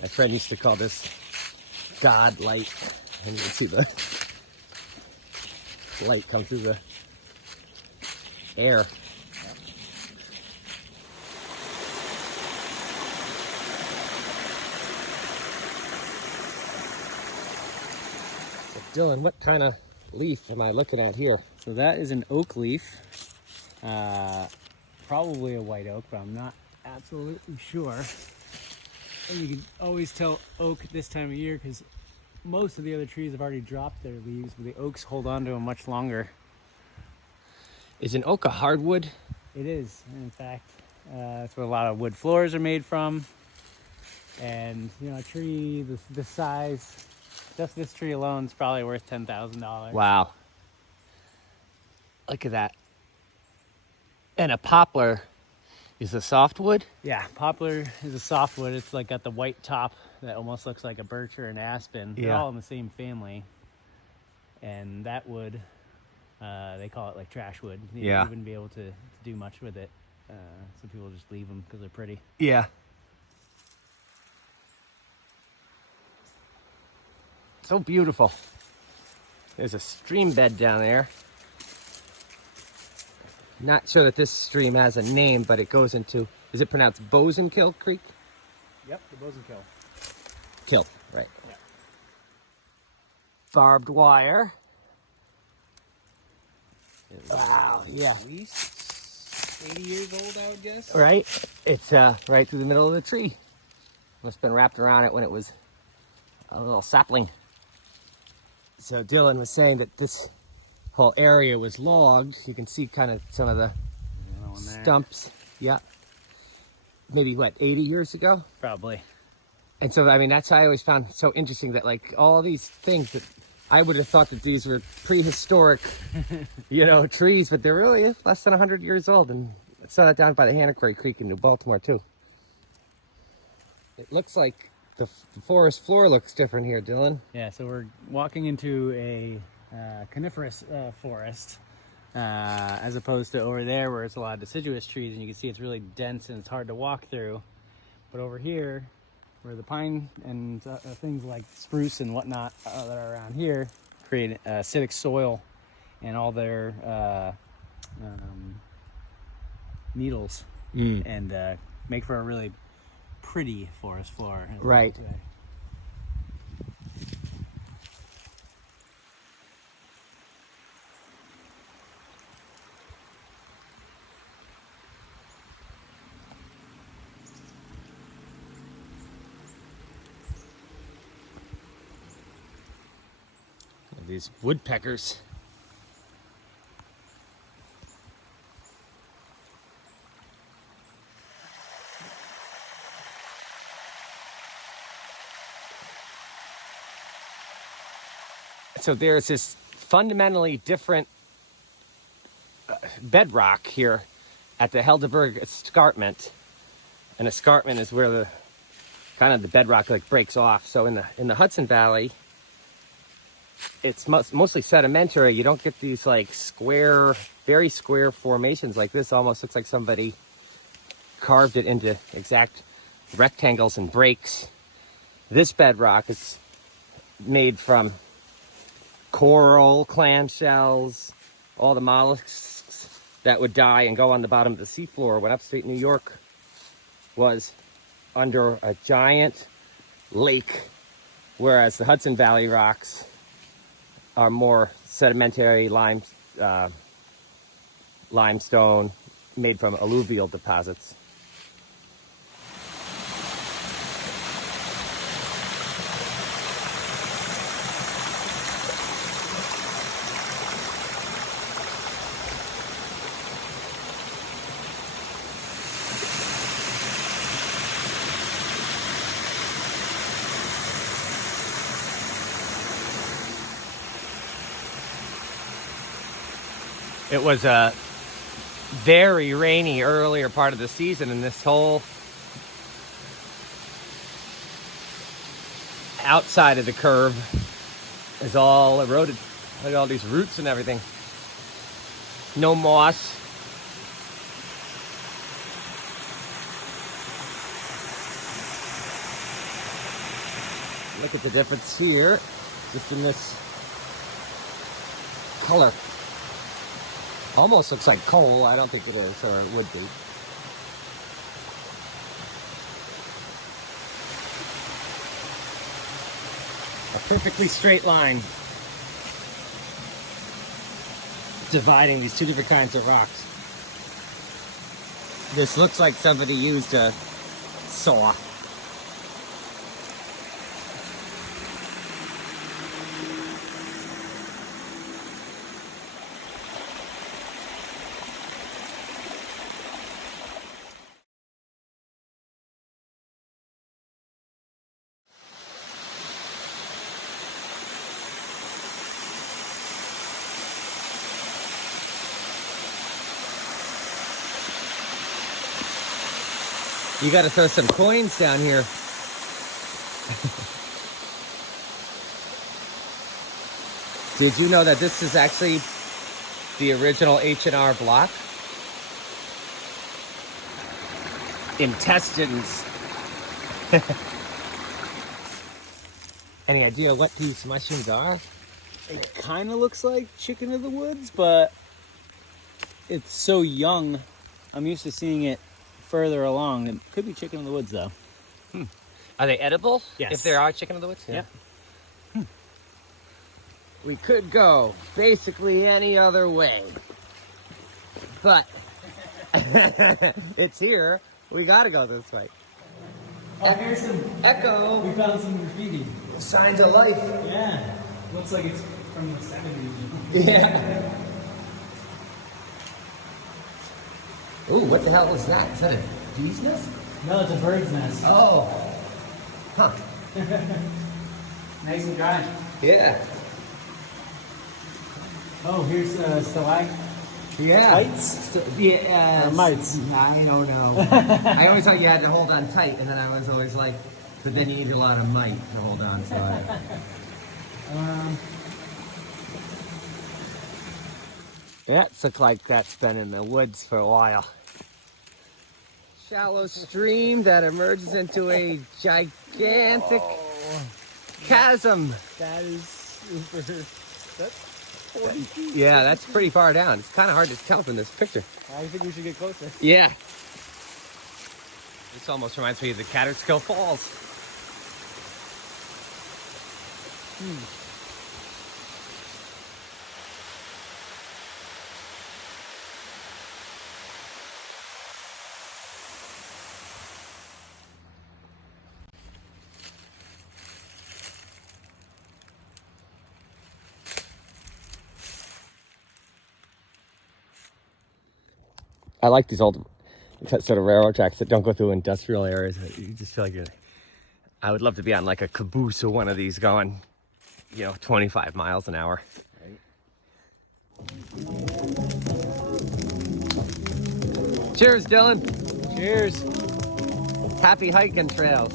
My friend used to call this God light, and you can see the light come through the air. So Dylan, what kind of leaf am I looking at here? So that is an oak leaf, probably a white oak, but I'm not absolutely sure. And you can always tell oak at this time of year because most of the other trees have already dropped their leaves, but the oaks hold on to them much longer. Is an oak a hardwood? It is, in fact. That's what a lot of wood floors are made from. And, you know, a tree this size, just this tree alone is probably worth $10,000. Wow. Look at that. And a poplar is a softwood? Yeah, poplar is a softwood. It's like got the white top that almost looks like a birch or an aspen. They're all in the same family. And that wood, they call it like trash wood. You wouldn't be able to do much with it. Some people just leave them because they're pretty. Yeah. So beautiful. There's a stream bed down there. Not sure that this stream has a name, but it goes into, is it pronounced Bosenkill Creek? Yep, the Bosenkill. Kill, right. Yeah. Barbed wire. Wow, yeah. At least 80 years old, I would guess. Right? It's right through the middle of the tree. Must have been wrapped around it when it was a little sapling. So Dylan was saying that this whole area was logged. You can see kind of some of the stumps. Yeah. Maybe what, 80 years ago? Probably. And so, I mean, that's what I always found so interesting, that like all these things that I would have thought that these were prehistoric, trees, but they're really less than 100 years old. And I saw that down by the Hannacroy Creek in New Baltimore too. It looks like the forest floor looks different here, Dylan. Yeah, so we're walking into a coniferous forest, as opposed to over there where it's a lot of deciduous trees, and you can see it's really dense and it's hard to walk through. But over here, where the pine and things like spruce and whatnot that are around here create acidic soil, and all their needles, and make for a really pretty forest floor. Right. These woodpeckers. So there's this fundamentally different bedrock here at the Helderberg Escarpment. An escarpment is where the kind of the bedrock like breaks off. So in the Hudson Valley, it's mostly sedimentary. You don't get these like square, very square formations like this. Almost looks like somebody carved it into exact rectangles and breaks. This bedrock is made from coral, clam shells, all the mollusks that would die and go on the bottom of the seafloor when upstate New York was under a giant lake, whereas the Hudson Valley rocks are more sedimentary limestone made from alluvial deposits. It was a very rainy earlier part of the season, and this whole outside of the curve is all eroded. Look at all these roots and everything. No moss. Look at the difference here, just in this color. Almost looks like coal. I don't think it is, or it would be. A perfectly straight line dividing these two different kinds of rocks. This looks like somebody used a saw. You gotta throw some coins down here. Did you know that this is actually the original H&R block? Intestines. Any idea what these mushrooms are? It kind of looks like chicken of the woods, but it's so young. I'm used to seeing it further along. It could be chicken of the woods, though. Are they edible? Yes. If there are chicken of the woods? Yeah. We could go basically any other way. But it's here. We gotta go this way. Oh, here's some Echo. We found some graffiti. Signs of life. Yeah. Looks like it's from the 70s. Yeah. Ooh, what the hell was that? Is that a bee's nest? No, it's a bird's nest. Oh. Huh. Nice and dry. Yeah. Oh, here's stalactites. Yeah. Yeah. Mites. I don't know. I always thought you had to hold on tight, and then I was always like, but then you need a lot of might to hold on to it. Yeah, it looks like that's been in the woods for a while. Shallow stream that emerges into a gigantic chasm. That is super. That's 40 feet. Yeah, that's pretty far down. It's kind of hard to tell from this picture. I think we should get closer. Yeah. This almost reminds me of the Catterskill Falls. I like these old sort of railroad tracks that don't go through industrial areas. You just feel like I would love to be on like a caboose or one of these going, 25 miles an hour. Cheers, Dylan. Cheers. Happy hiking trails.